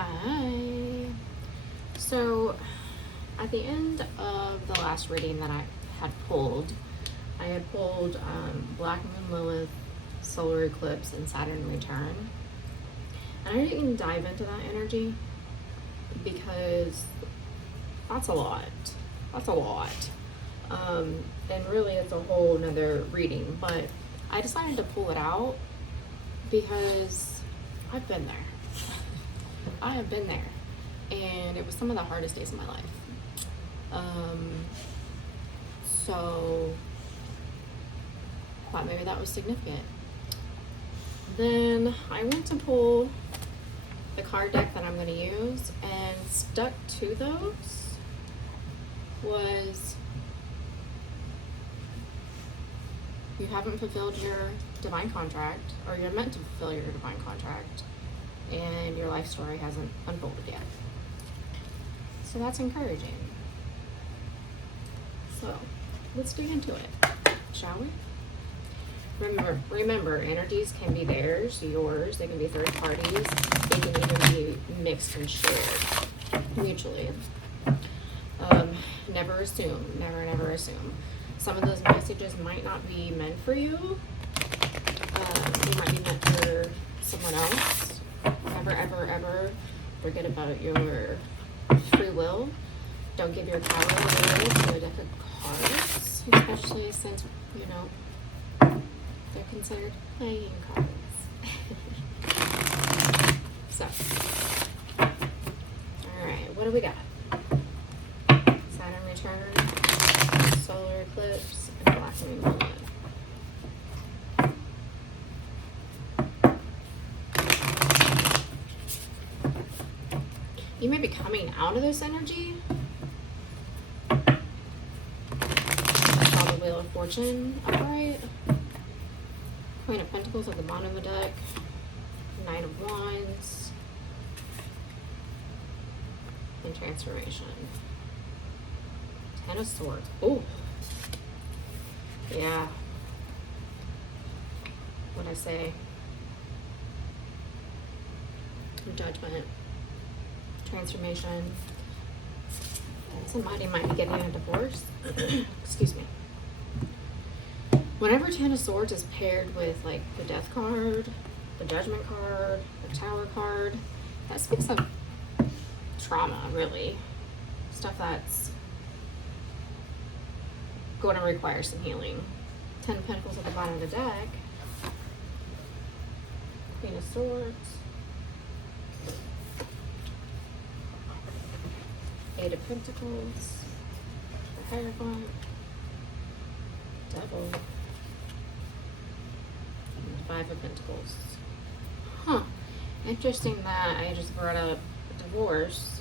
Hi. So, at the end of the last reading that I had pulled Black Moon Lilith, Solar Eclipse, and Saturn Return. And I didn't dive into that energy because that's a lot. That's a lot. And really it's a whole nother reading, but I decided to pull it out because I've been there. I have been there, and it was some of the hardest days of my life. So thought maybe that was significant. Then I went to pull the card deck that I'm going to use, and stuck to those was you haven't fulfilled your divine contract, or you're meant to fulfill your divine contract, and your life story hasn't unfolded yet. So that's encouraging. So let's dig into it, shall we? Remember, energies can be theirs, yours, they can be third parties, they can even be mixed and shared mutually. Never assume, never assume. Some of those messages might not be meant for you. They might be meant for someone else. Never, ever forget about your free will. Don't give your power away to a deck of cards, especially since, they're considered playing cards. So, alright, what do we got? Saturn Return, Solar Eclipse, and Black Moon Lilith. You may be coming out of this energy. I saw the Wheel of Fortune upright. Queen of Pentacles at the bottom of the deck. Knight of Wands. And Transformation. Ten of Swords. Oh. Yeah. What'd I say? Judgment. Transformation. Somebody might be getting a divorce. Excuse me. Whenever Ten of Swords is paired with like the Death card, the Judgment card, the Tower card, that speaks of trauma, really. Stuff that's going to require some healing. Ten of Pentacles at the bottom of the deck. Queen of Swords. Eight of Pentacles. The Hierophant. Devil. And the Five of Pentacles. Huh. Interesting that I just brought up divorce.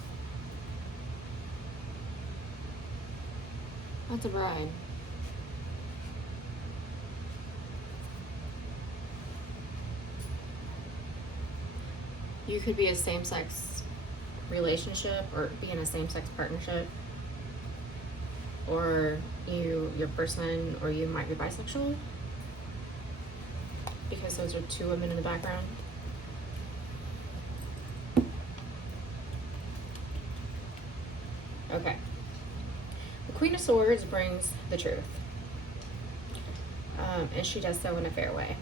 That's a bride. You could be a same-sex relationship or be in a same-sex partnership, or your person or you might be bisexual, because those are two women in the background. Okay. The Queen of Swords brings the truth, and she does so in a fair way.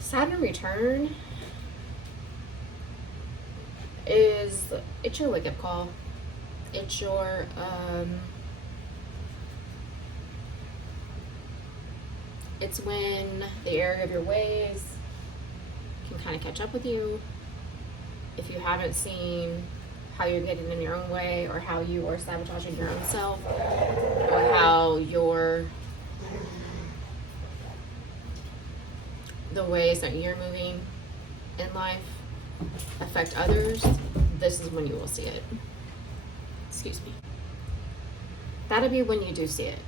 Saturn Return it's your wake-up call. It's your it's when the error of your ways can kind of catch up with you. If you haven't seen how you're getting in your own way, or how you are sabotaging your own self, or how the ways that you're moving in life affect others, this is when you will see it. Excuse me. That'll be when you do see it.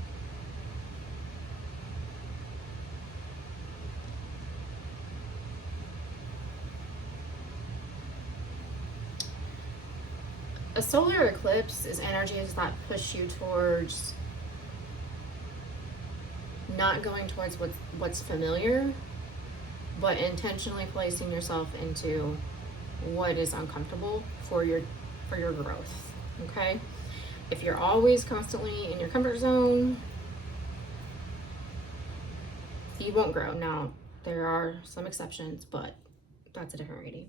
A solar eclipse is energies that push you towards not going towards what's familiar, but intentionally placing yourself into what is uncomfortable for your growth. Okay? If you're always constantly in your comfort zone, you won't grow. Now, there are some exceptions, but that's a different reading.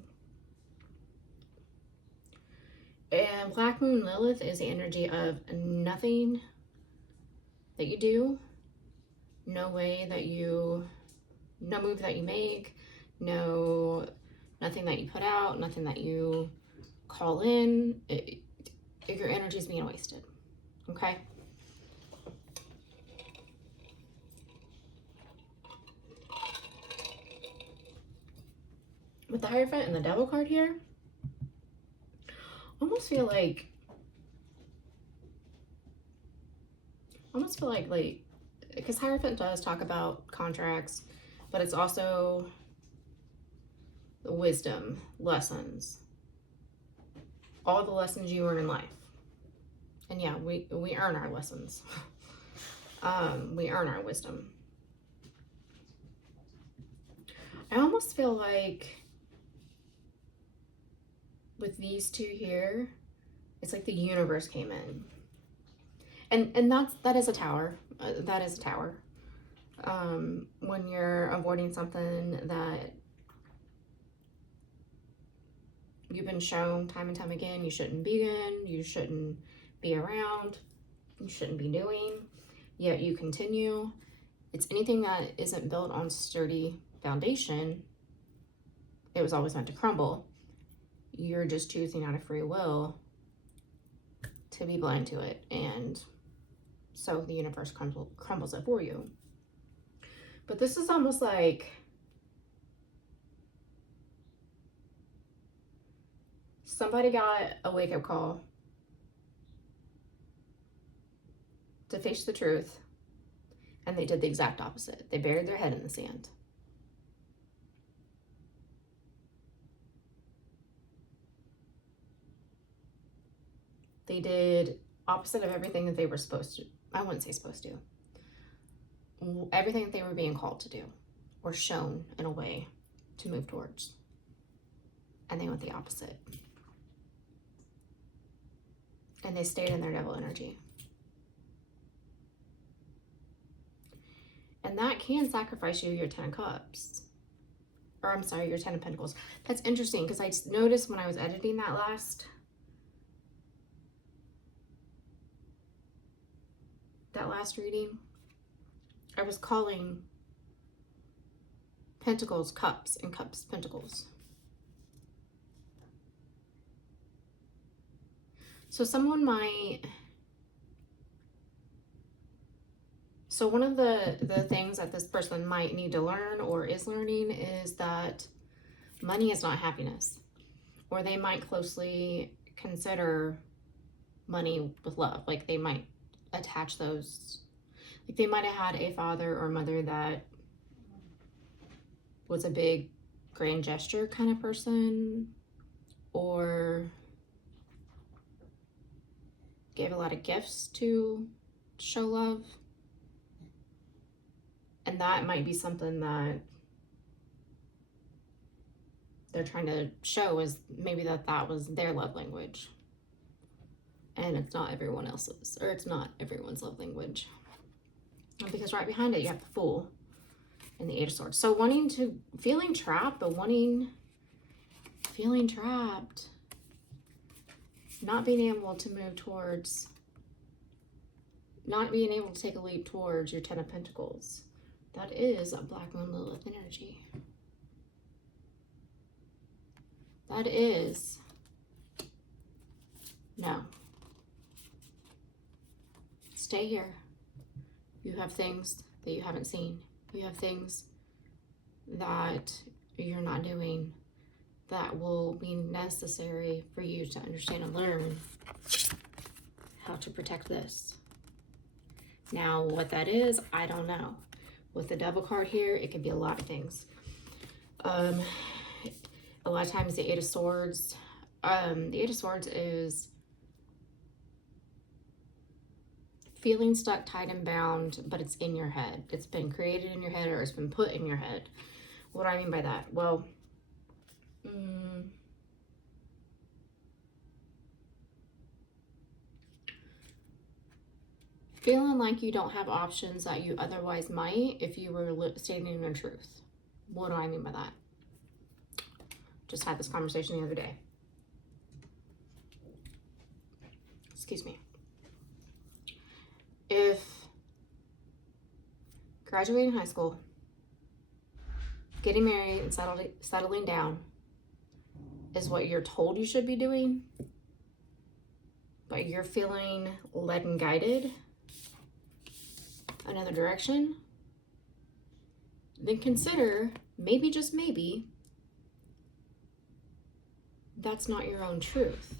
And Black Moon Lilith is the energy of nothing that you do, no way that you, no move that you make, nothing that you put out, nothing that you call in. Your energy is being wasted. Okay? With the Hierophant and the Devil card here, I almost feel like because Hierophant does talk about contracts, but it's also wisdom, lessons, all the lessons you learn in life. And yeah, we earn our lessons. We earn our wisdom. I almost feel like with these two here, it's like the universe came in. And that is a tower. That is a tower. When you're avoiding something that you've been shown time and time again you shouldn't be in, you shouldn't be around, you shouldn't be doing, yet you continue. It's anything that isn't built on sturdy foundation. It was always meant to crumble. You're just choosing out of free will to be blind to it, and so the universe crumbles it for you. But this is almost like somebody got a wake-up call to face the truth, and they did the exact opposite. They buried their head in the sand. They did opposite of everything that they were supposed to. I wouldn't say supposed to. Everything that they were being called to do or shown in a way to move towards. And they went the opposite. And they stayed in their devil energy. And that can sacrifice you your 10 of Cups. Or I'm sorry, your 10 of Pentacles. That's interesting because I noticed when I was editing that last reading, I was calling Pentacles Cups and Cups Pentacles. So someone might, so one of the things that this person might need to learn or is learning is that money is not happiness. Or they might closely consider money with love. Like they might attach those, like they might have had a father or mother that was a big grand gesture kind of person, or gave a lot of gifts to show love. And that might be something that they're trying to show, is maybe that was their love language. And it's not everyone else's, or it's not everyone's love language. Because right behind it, you have the Fool and the Eight of Swords. So feeling trapped, but feeling trapped. Not being able to move towards, not being able to take a leap towards your 10 of Pentacles. That is a Black Moon Lilith energy. That is, no. Stay here. You have things that you haven't seen. You have things that you're not doing that will be necessary for you to understand and learn how to protect this. Now, what that is, I don't know. With the Devil card here, it could be a lot of things. A lot of times the Eight of Swords, is feeling stuck, tied, and bound, but it's in your head. It's been created in your head, or it's been put in your head. What do I mean by that? Well, Feeling like you don't have options that you otherwise might if you were stating your truth. What do I mean by that? Just had this conversation the other day. Excuse me. If graduating high school, getting married and settling down is what you're told you should be doing, but you're feeling led and guided another direction, then consider, maybe, just maybe, that's not your own truth.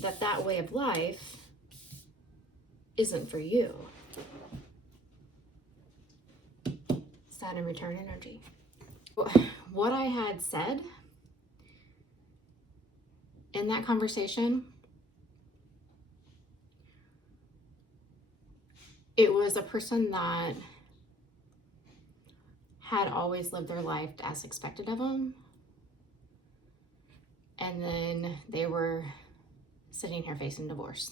That way of life isn't for you. Saturn Return energy. What I had said in that conversation, it was a person that had always lived their life as expected of them. And then they were sitting here facing divorce.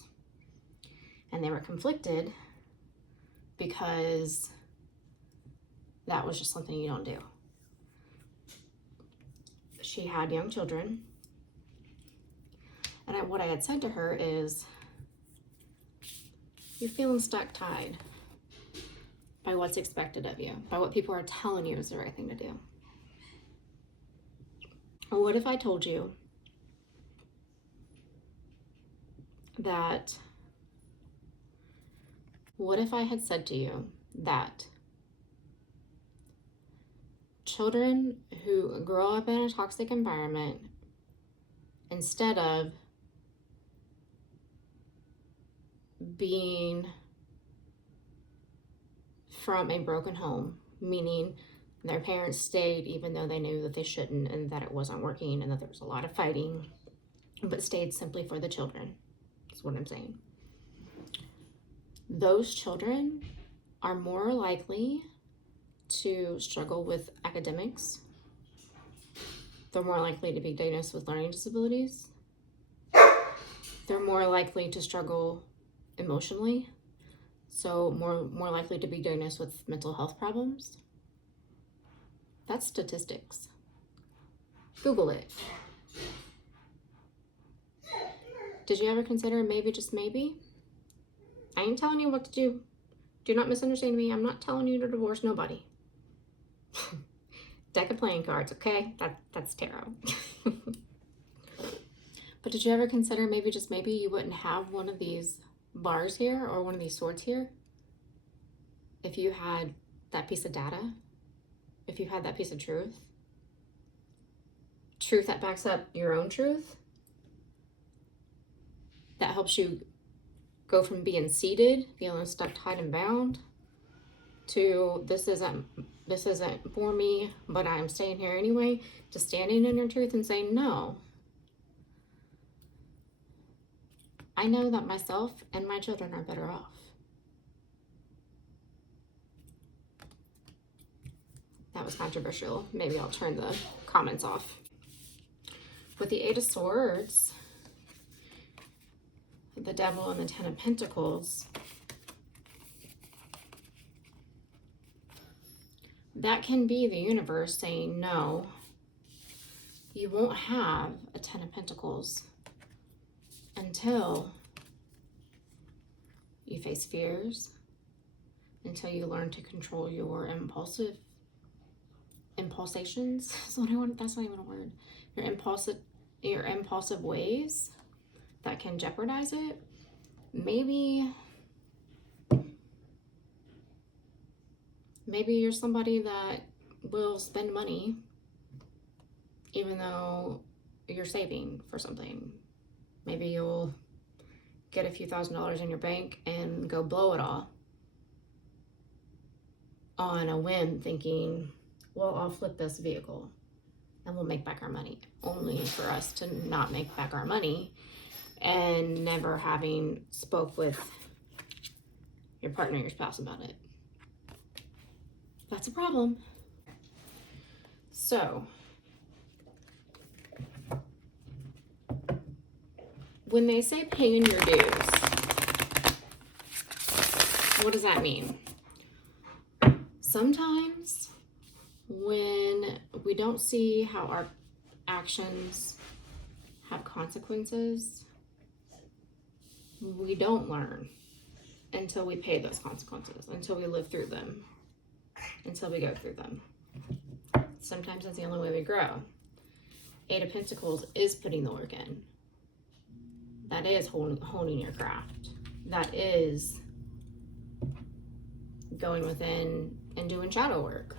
And they were conflicted because that was just something you don't do. She had young children. And what I had said to her is, you're feeling stuck, tied by what's expected of you, by what people are telling you is the right thing to do. Or what if I told you that, what if I had said to you that children who grow up in a toxic environment, instead of being from a broken home, meaning their parents stayed even though they knew that they shouldn't and that it wasn't working and that there was a lot of fighting, but stayed simply for the children, is what I'm saying. Those children are more likely to struggle with academics. They're more likely to be diagnosed with learning disabilities. They're more likely to struggle emotionally, so more likely to be diagnosed with mental health problems. That's statistics. Google it. Did you ever consider maybe, just maybe? I ain't telling you what to do. Do not misunderstand me. I'm not telling you to divorce nobody. Deck of playing cards, okay? That's tarot. But did you ever consider maybe, just maybe, you wouldn't have one of these bars here or one of these swords here if you had that piece of data, if you had that piece of truth that backs up your own truth, that helps you go from being seated, feeling stuck, tied, and bound, to this isn't for me, but I'm staying here anyway, to standing in your truth and saying, no, I know that myself and my children are better off. That was controversial. Maybe I'll turn the comments off. With the Eight of Swords, the Devil, and the Ten of Pentacles, that can be the universe saying, no, you won't have a Ten of Pentacles until you face fears, until you learn to control your impulsations. That's not even a word. Your impulsive ways that can jeopardize it. Maybe you're somebody that will spend money even though you're saving for something. Maybe you'll get a few $1,000s in your bank and go blow it all on a whim, thinking, well, I'll flip this vehicle and we'll make back our money, only for us to not make back our money and never having spoke with your partner, your spouse about it. That's a problem. So, when they say paying your dues, what does that mean? Sometimes when we don't see how our actions have consequences, we don't learn until we pay those consequences, until we live through them, until we go through them. Sometimes that's the only way we grow. Eight of Pentacles is putting the work in. That is honing your craft. That is going within and doing shadow work.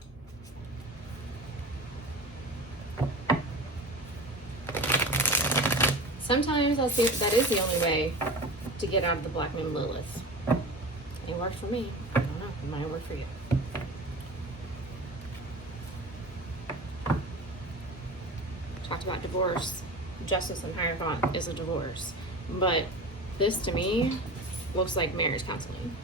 Sometimes that is the only way to get out of the Black Moon Lilith. It worked for me. I don't know. It might work for you. Talked about divorce. Justice and Hierophant is a divorce. But this to me looks like marriage counseling.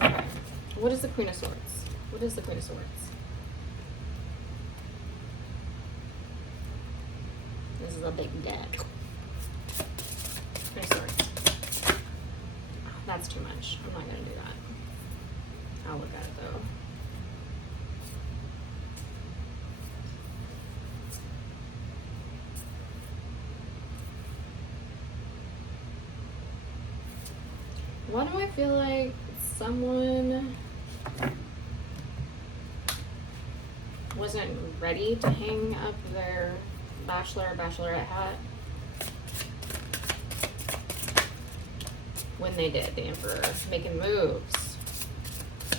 Okay. What is the Queen of Swords? What is the Queen of Swords? This is a big deck. Queen of Swords. That's too much. I'm not going to do that. I'll look at it though. Why do I feel like someone wasn't ready to hang up their bachelor or bachelorette hat when they did? The Emperor making moves.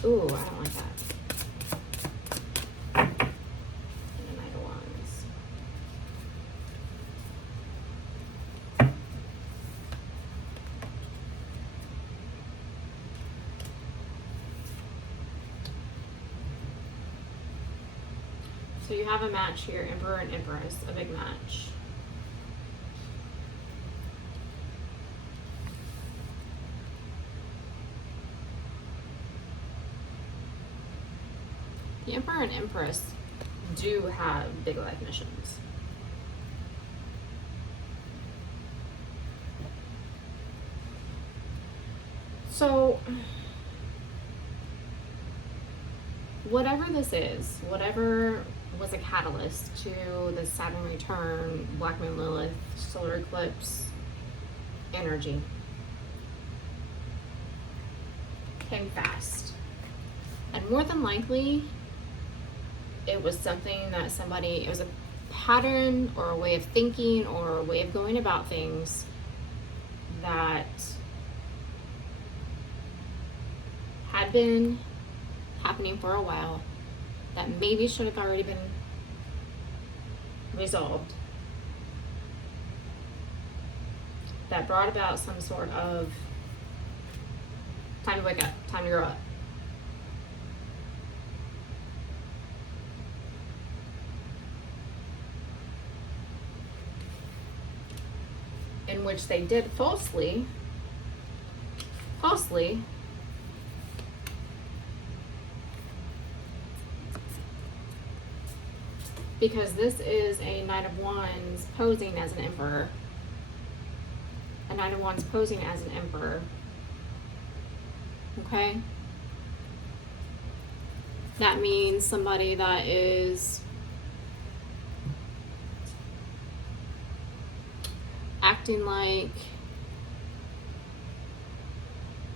Ooh, I don't like that. And the Knight of Wands. So you have a match here, Emperor and Empress, a big match. The Emperor and Empress do have big life missions. So, whatever this is, whatever was a catalyst to the Saturn return, Black Moon Lilith, solar eclipse energy, came fast. And more than likely, it was something that it was a pattern or a way of thinking or a way of going about things that had been happening for a while, that maybe should have already been resolved, that brought about some sort of time to wake up, time to grow up. In which they did falsely, because this is a Knight of Wands posing as an Emperor. A Knight of Wands posing as an Emperor. Okay? That means somebody that is acting like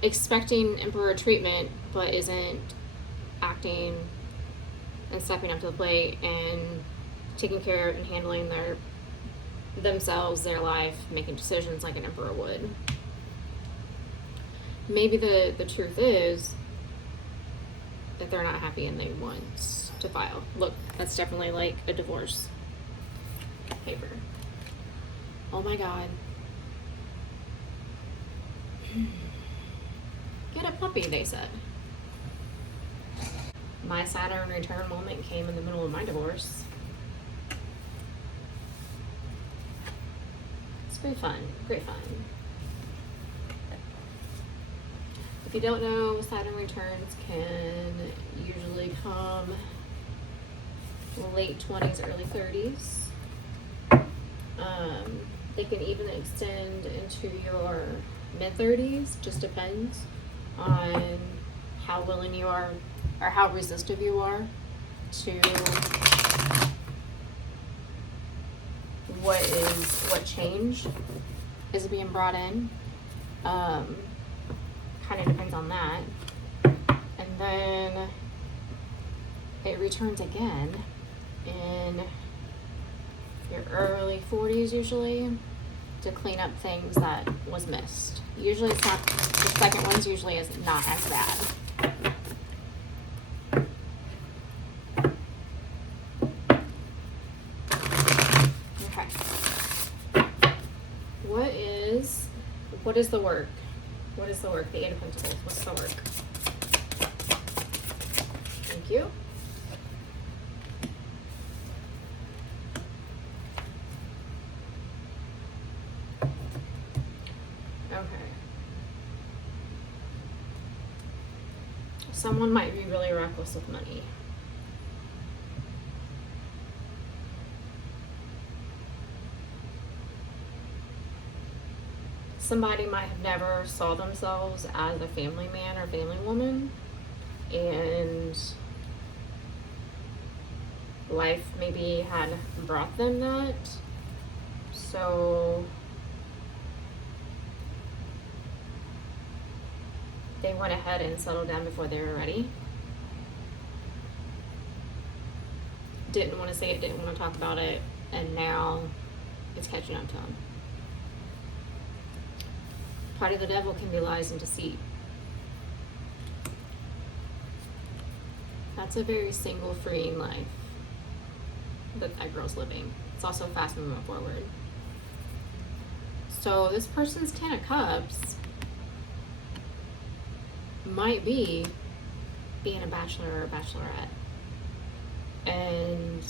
expecting Emperor treatment, but isn't acting and stepping up to the plate and taking care and handling themselves, their life, making decisions like an Emperor would. Maybe the truth is that they're not happy and they want to file. Look, that's definitely like a divorce paper. Oh my God. Get a puppy, they said. My Saturn return moment came in the middle of my divorce. It's great fun, great fun. If you don't know, Saturn returns can usually come late 20s, early 30s. They can even extend into your mid-30s, just depends on how willing you are or how resistive you are to what change is being brought in. Kind of depends on that. And then it returns again in your early 40s usually to clean up things that was missed. Usually it's not, the second one's usually is not as bad. Okay. What is the work? What is the work? The Eight of Pentacles. What's the work? Thank you. Okay. Someone might be really reckless with money. Somebody might have never saw themselves as a family man or family woman, and life maybe had brought them that. So they went ahead and settled down before they were ready. Didn't want to say it, didn't want to talk about it, and now it's catching up to them. Part of the devil can be lies and deceit. That's a very single, freeing life that girl's living. It's also fast moving forward. So this person's 10 of Cups might be being a bachelor or a bachelorette. And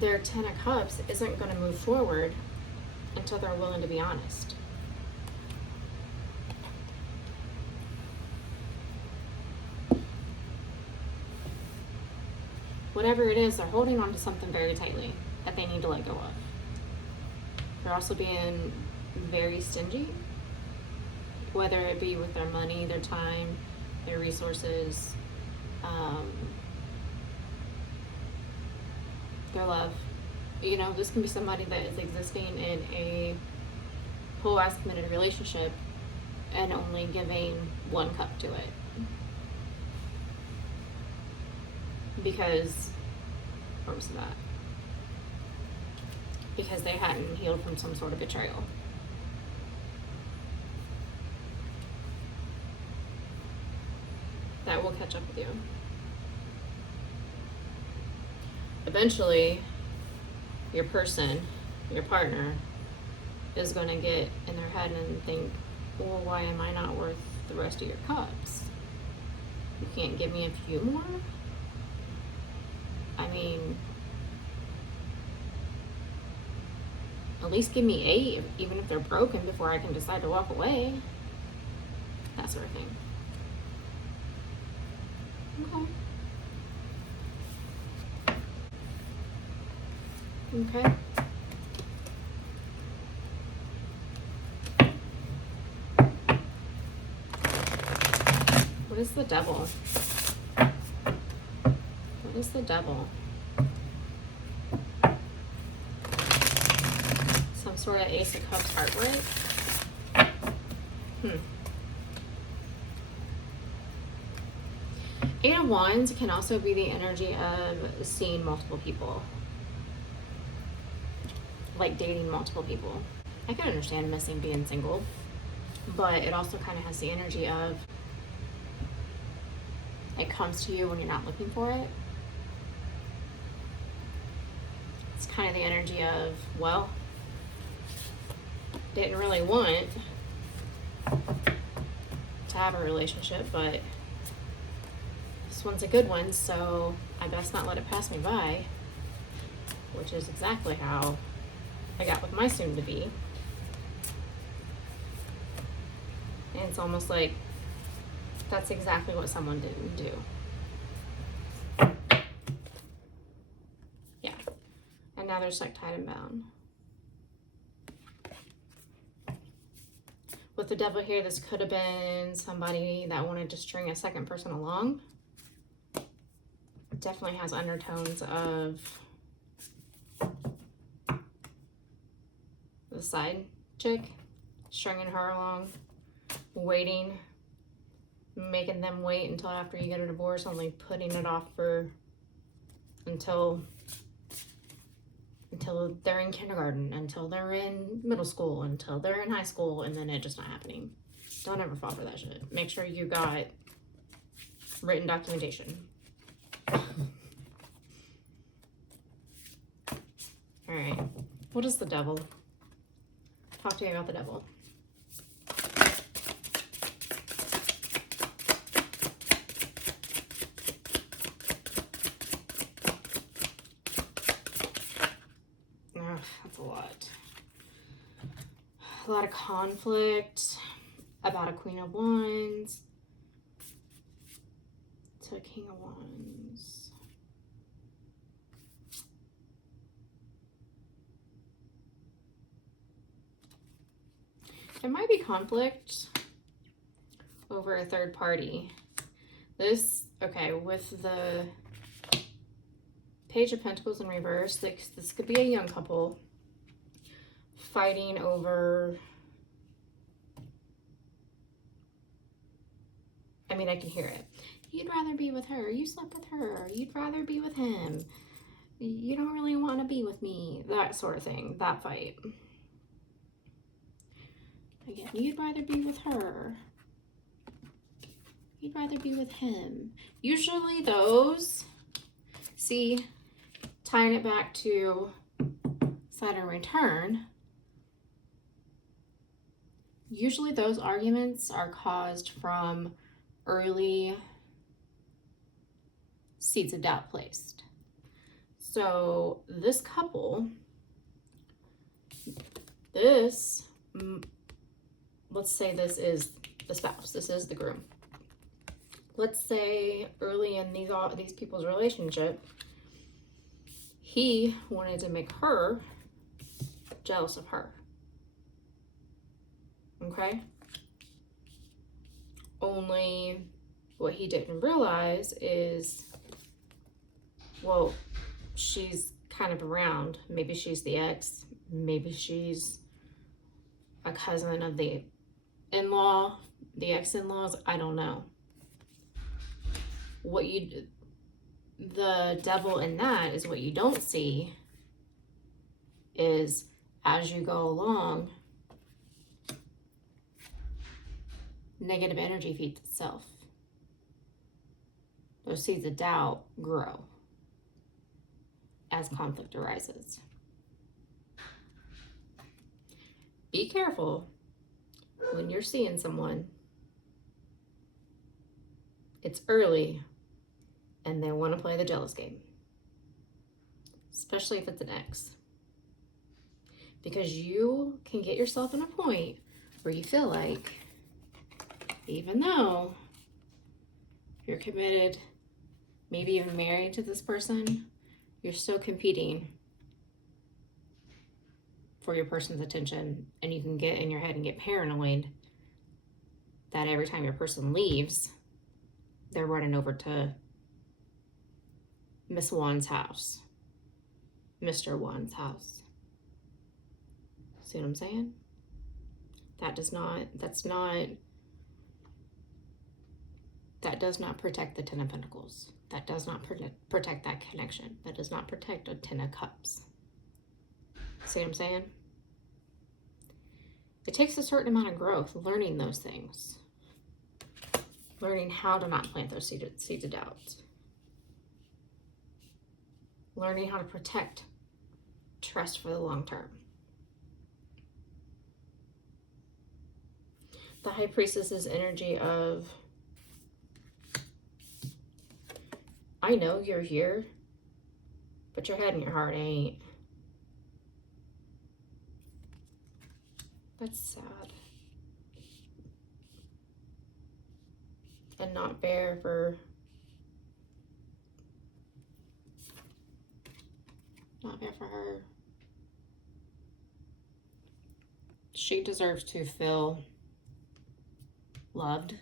their 10 of Cups isn't going to move forward until they're willing to be honest. Whatever it is, they're holding on to something very tightly that they need to let go of. They're also being very stingy, whether it be with their money, their time, their resources, their love. You know, this can be somebody that is existing in a whole ass committed relationship and only giving one cup to it. Because, what was that? Because they hadn't healed from some sort of betrayal. That will catch up with you. Eventually, your person, your partner, is going to get in their head and think, well, why am I not worth the rest of your cups? You can't give me a few more? I mean, at least give me 8, even if they're broken, before I can decide to walk away. That sort of thing. Okay. Okay. What is the devil? What is the devil? Some sort of Ace of Cups heartbreak? Eight of Wands can also be the energy of seeing multiple people. Like dating multiple people. I can understand missing being single, but it also kind of has the energy of it comes to you when you're not looking for it. It's kind of the energy of, well, didn't really want to have a relationship, but this one's a good one, so I best not let it pass me by, which is exactly how I got with my soon-to-be. And it's almost like that's exactly what someone didn't do. Yeah. And now they're stuck, tied, and bound. With the devil here, this could have been somebody that wanted to string a second person along. It definitely has undertones of the side chick, stringing her along, waiting, making them wait until after you get a divorce, only putting it off for until they're in kindergarten, until they're in middle school, until they're in high school, and then it just not happening. Don't ever fall for that shit. Make sure you got written documentation. All right, what is the devil? Talk to me about the devil. That's a lot. A lot of conflict about a Queen of Wands to a King of Wands. There might be conflict over a third party. This, okay, with the Page of Pentacles in reverse, this could be a young couple fighting over, I mean, I can hear it. You'd rather be with her. You slept with her. You'd rather be with him. You don't really want to be with me. That sort of thing. That fight. Again, you'd rather be with her. You'd rather be with him. Usually those, see, tying it back to Saturn Return, usually those arguments are caused from early seeds of doubt placed. So this couple, let's say this is the spouse, this is the groom. Let's say early in these people's relationship, he wanted to make her jealous of her. Okay? Only what he didn't realize is, well, she's kind of around. Maybe she's the ex. Maybe she's a cousin of the in-law, the ex-in-laws. I don't know. The devil in that is what you don't see is as you go along, negative energy feeds itself. Those seeds of doubt grow as conflict arises. Be careful when you're seeing someone. It's early and they want to play the jealous game, especially if it's an ex, because you can get yourself in a point where you feel like, even though you're committed, maybe even married to this person, you're still competing for your person's attention, and you can get in your head and get paranoid that every time your person leaves, they're running over to Miss Wan's house, Mr. Wan's house. See what I'm saying? That does not protect the Ten of Pentacles. That does not protect that connection. That does not protect a Ten of Cups. See what I'm saying? It takes a certain amount of growth learning those things. Learning how to not plant those seeds of doubt. Learning how to protect trust for the long term. The High Priestess's energy of, I know you're here, but your head and your heart ain't. That's sad. and not fair for her. She deserves to feel loved,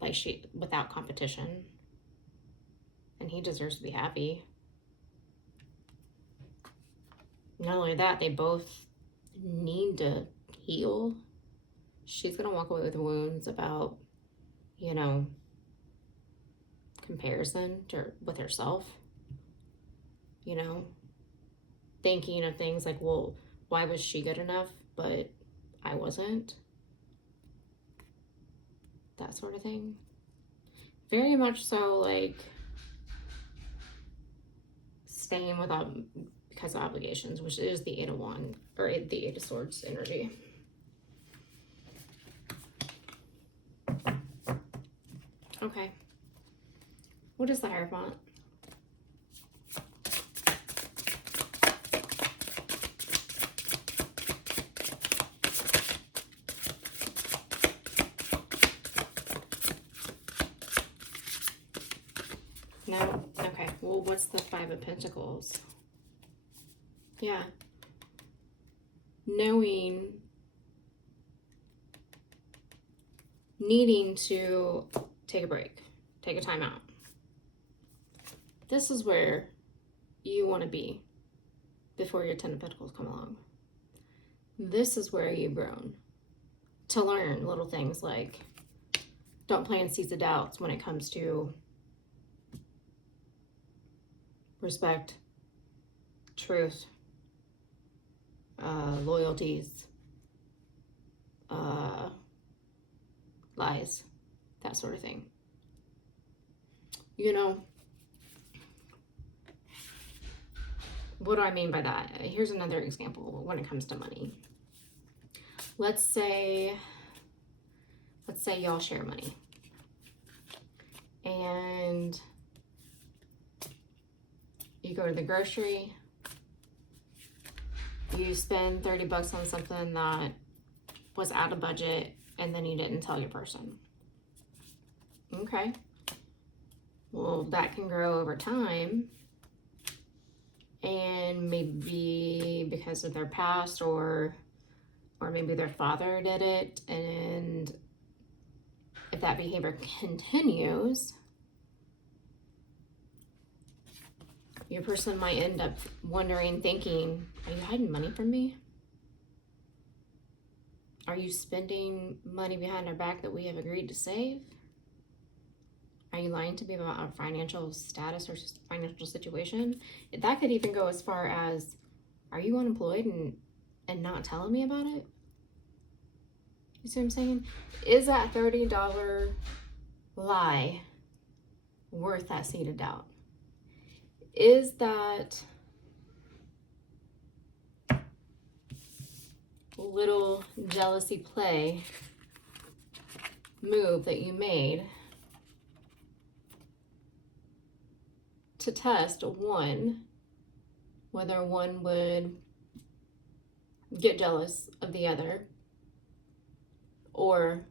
like without competition, and he deserves to be happy. Not only that, they both need to heal. She's gonna walk away with wounds about, you know, comparison with herself, you know, thinking of things like, well, why was she good enough but I wasn't? That sort of thing. Very much so, like, staying without because of obligations, which is the 8 of Wands, or the 8 of Swords energy. Okay. What is the Hierophant? No? Okay. Well, what's the 5 of Pentacles? Yeah. Needing to take a break, take a time out. This is where you want to be before your 10 of Pentacles come along. This is where you've grown to learn little things like don't plant seeds of doubts when it comes to respect, truth, loyalties, lies, that sort of thing. You know, what do I mean by that? Here's another example when it comes to money. Let's say y'all share money. And you go to the grocery, you spend 30 bucks on something that was out of budget, and then you didn't tell your person. Okay. Well, that can grow over time, and maybe because of their past, or maybe their father did it, and if that behavior continues, your person might end up wondering, thinking, are you hiding money from me? Are you spending money behind our back that we have agreed to save? Are you lying to me about our financial status or financial situation? That could even go as far as, are you unemployed and not telling me about it? You see what I'm saying? Is that $30 lie worth that seed of doubt? Is that little jealousy play move that you made to test whether one would get jealous of the other, or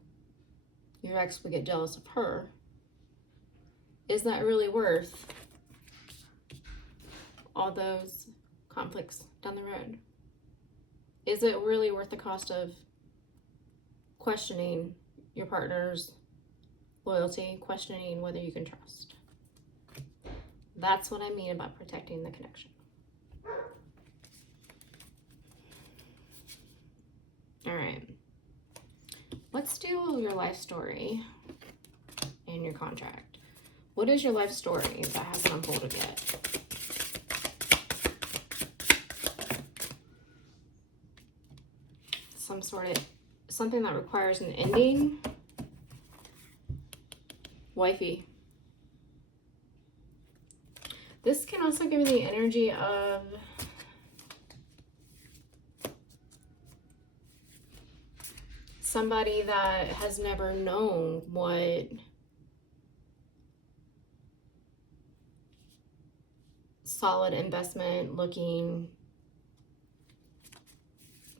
your ex would get jealous of her? Is that really worth all those conflicts down the road? Is it really worth the cost of questioning your partner's loyalty, questioning whether you can trust? That's what I mean about protecting the connection. All right. Let's do your life story and your contract. What is your life story that hasn't unfolded yet? Something that requires an ending. Wifey. This can also give me the energy of somebody that has never known what solid investment looking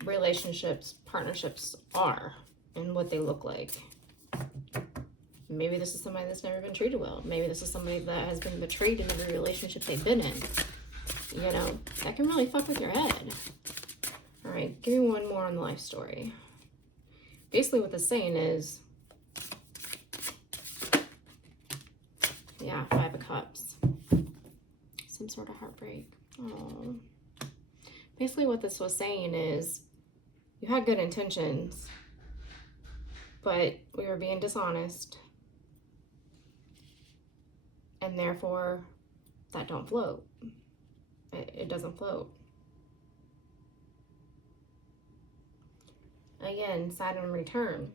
relationships, partnerships are, and what they look like. Maybe this is somebody that's never been treated well. Maybe this is somebody that has been betrayed in every relationship they've been in. You know, that can really fuck with your head. All right, give me one more on the life story. Basically what this saying is, yeah, 5 of Cups. Some sort of heartbreak. Oh. Basically what this was saying is, you had good intentions, but we were being dishonest. And therefore, that don't float. It doesn't float. Again, Saturn Return.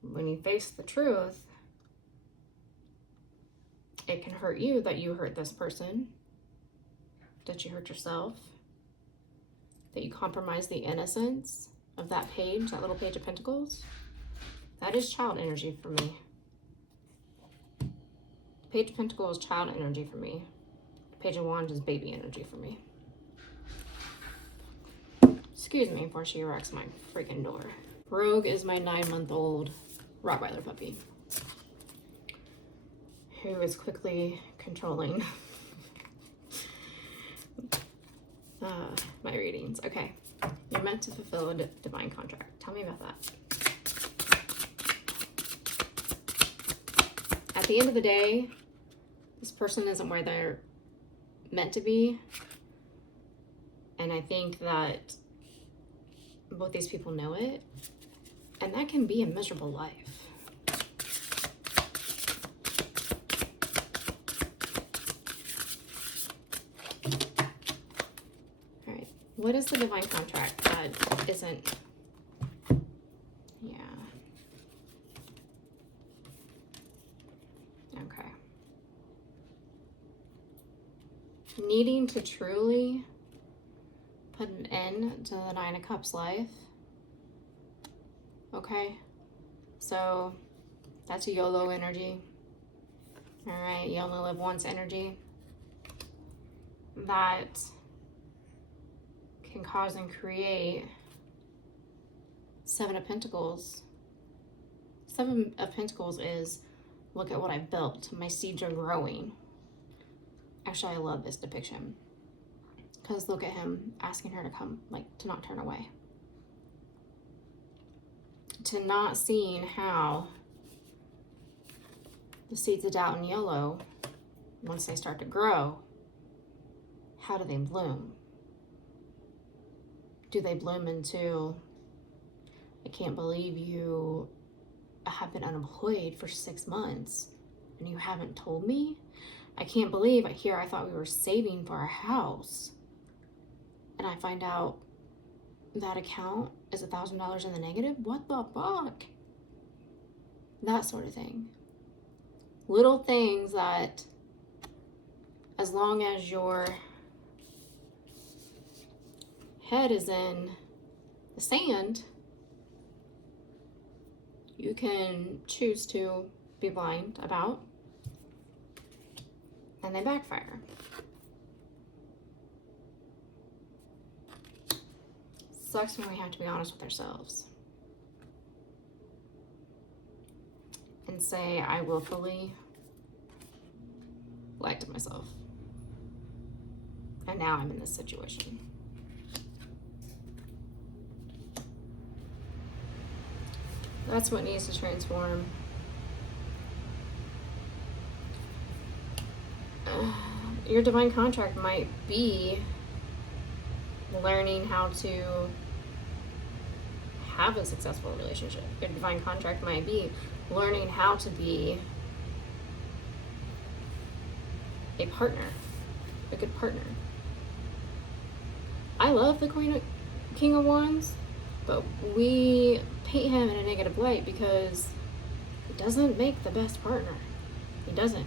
When you face the truth, it can hurt you that you hurt this person, that you hurt yourself, that you compromise the innocence of that page, that little page of pentacles. That is child energy for me. The page of pentacles is child energy for me. The page of wands is baby energy for me. Excuse me before she wrecks my freaking door. Rogue is my 9-month-old Rottweiler puppy, who is quickly controlling my readings. Okay, you're meant to fulfill a divine contract. Tell me about that. At the end of the day, this person isn't where they're meant to be. And I think that both these people know it. And that can be a miserable life. All right. What is the divine contract that isn't... Yeah. Okay. Needing to truly put an end to the 9 of Cups life. Okay, so that's a YOLO energy. All right, you only live once energy. That can cause and create 7 of Pentacles. 7 of Pentacles is, look at what I've built. My seeds are growing. Actually, I love this depiction. Because look at him asking her to come, like, to not turn away. To not seeing how the seeds of doubt and yellow, once they start to grow, how do they bloom? Do they bloom into, I can't believe you have been unemployed for 6 months and you haven't told me? I can't believe I thought we were saving for our house. And I find out that account is $1,000 in the negative? What the fuck? That sort of thing. Little things that, as long as your head is in the sand, you can choose to be blind about, and they backfire. Sucks when we have to be honest with ourselves and say, I willfully lied to myself. And now I'm in this situation. That's what needs to transform. Your divine contract might be learning how to have a successful relationship. Your divine contract might be learning how to be a partner, a good partner. I love the King of Wands, but we paint him in a negative light because he doesn't make the best partner. He doesn't.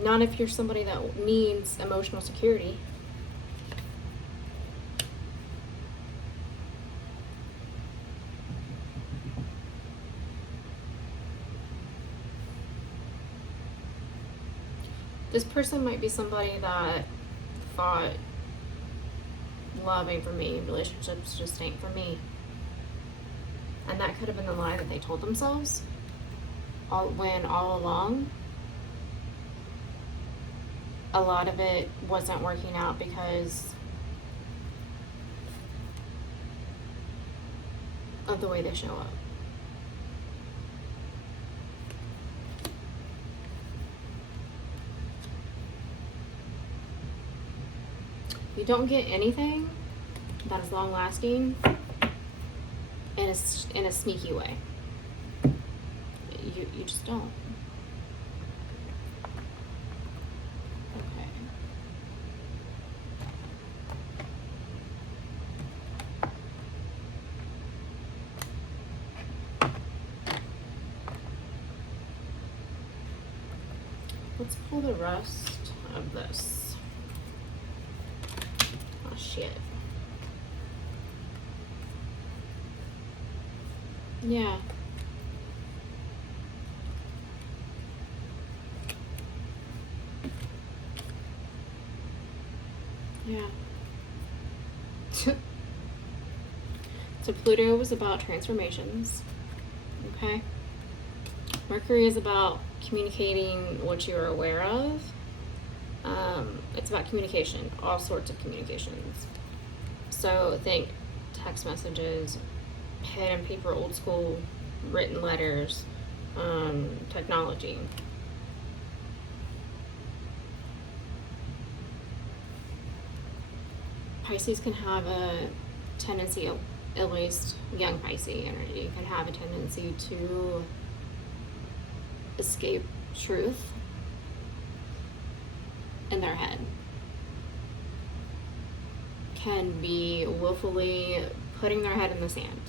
Not if you're somebody that needs emotional security. This person might be somebody that thought Love ain't for me. Relationships just ain't for me. And that could have been the lie that they told themselves all along. A lot of it wasn't working out because of the way they show up. You don't get anything that is long lasting in a sneaky way. You just don't. Okay. Let's pull the rest of this. Oh shit. Yeah. Yeah. So Pluto was about transformations. Okay. Mercury is about communicating what you're aware of. It's about communication, all sorts of communications. So think text messages, pen and paper, old school, written letters, technology. Pisces can have a tendency, at least young Pisces energy, can have a tendency to escape truth in their head. Can be willfully putting their head in the sand.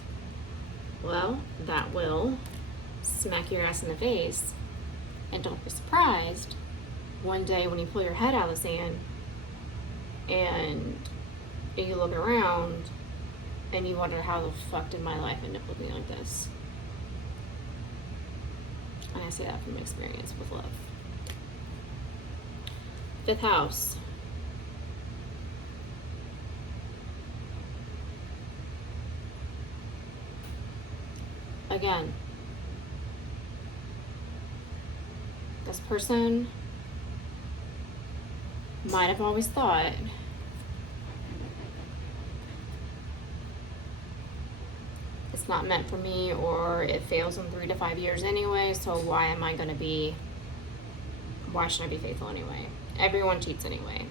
Well, that will smack your ass in the face, and don't be surprised one day when you pull your head out of the sand and you look around and you wonder, how the fuck did my life end up looking like this? And I say that from experience with love. 5th house. Again, this person might have always thought it's not meant for me, or it fails in 3 to 5 years anyway, so why should I be faithful anyway? Everyone cheats anyway.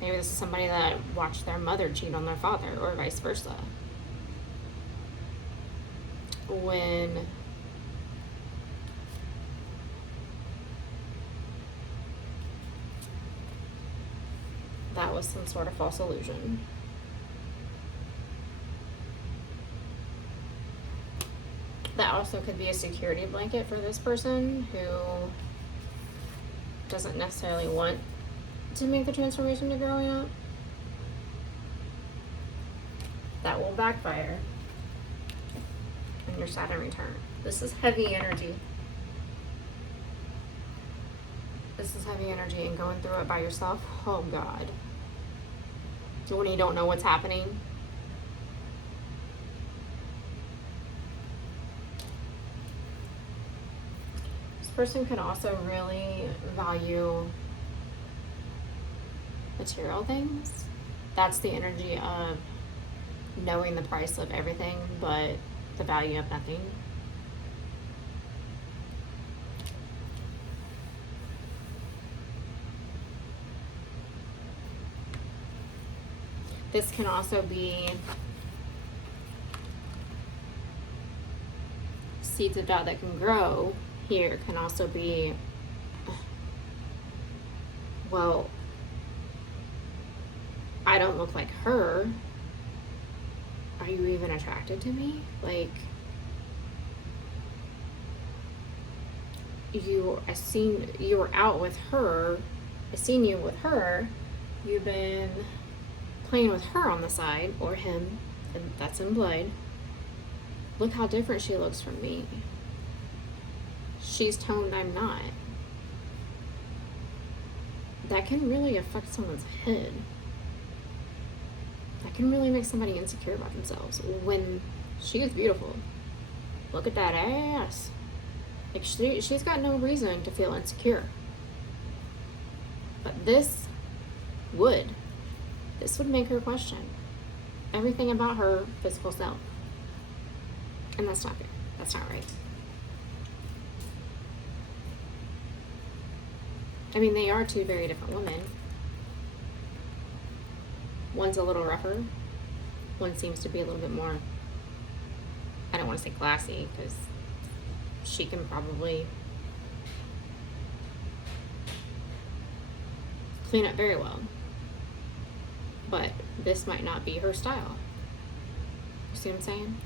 Maybe this is somebody that watched their mother cheat on their father, or vice versa. When that was some sort of false illusion. That also could be a security blanket for this person who doesn't necessarily want to make the transformation to growing up. That will backfire in your Saturn return. This is heavy energy. This is heavy energy, and going through it by yourself, oh God. So when you don't know what's happening, this person could also really value material things. That's the energy of knowing the price of everything, but the value of nothing. This can also be seeds of doubt that can grow. Here can also be, well, I don't look like her. Are you even attracted to me? Like, I seen you were out with her. I seen you with her. You've been playing with her on the side, or him, and that's implied. Look how different she looks from me. She's toned, I'm not. That can really affect someone's head. that can really make somebody insecure about themselves when she is beautiful. Look at that ass. Like, she's got no reason to feel insecure. But this would make her question everything about her physical self. And that's not good. That's not right. I mean, they are two very different women. One's a little rougher. One seems to be a little bit more, I don't want to say classy, because she can probably clean up very well. But this might not be her style. You see what I'm saying?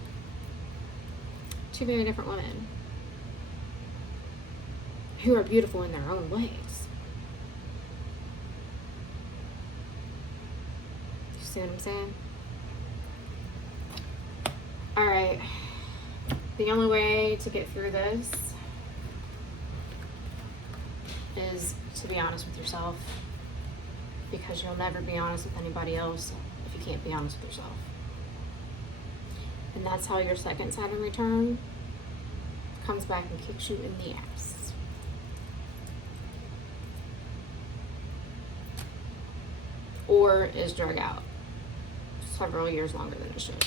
Two very different women who are beautiful in their own ways. You see what I'm saying? Alright. The only way to get through this is to be honest with yourself, because you'll never be honest with anybody else if you can't be honest with yourself. And that's how your second Saturn return comes back and kicks you in the ass. Or is drug out several years longer than it should.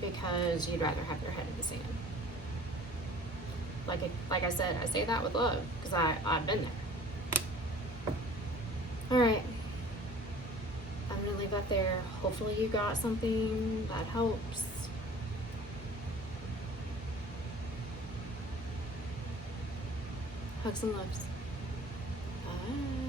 Because you'd rather have your head in the sand. Like I said, I say that with love, because I've been there. Alright. I'm going to leave that there. Hopefully you got something that helps. Hugs and loves. Bye.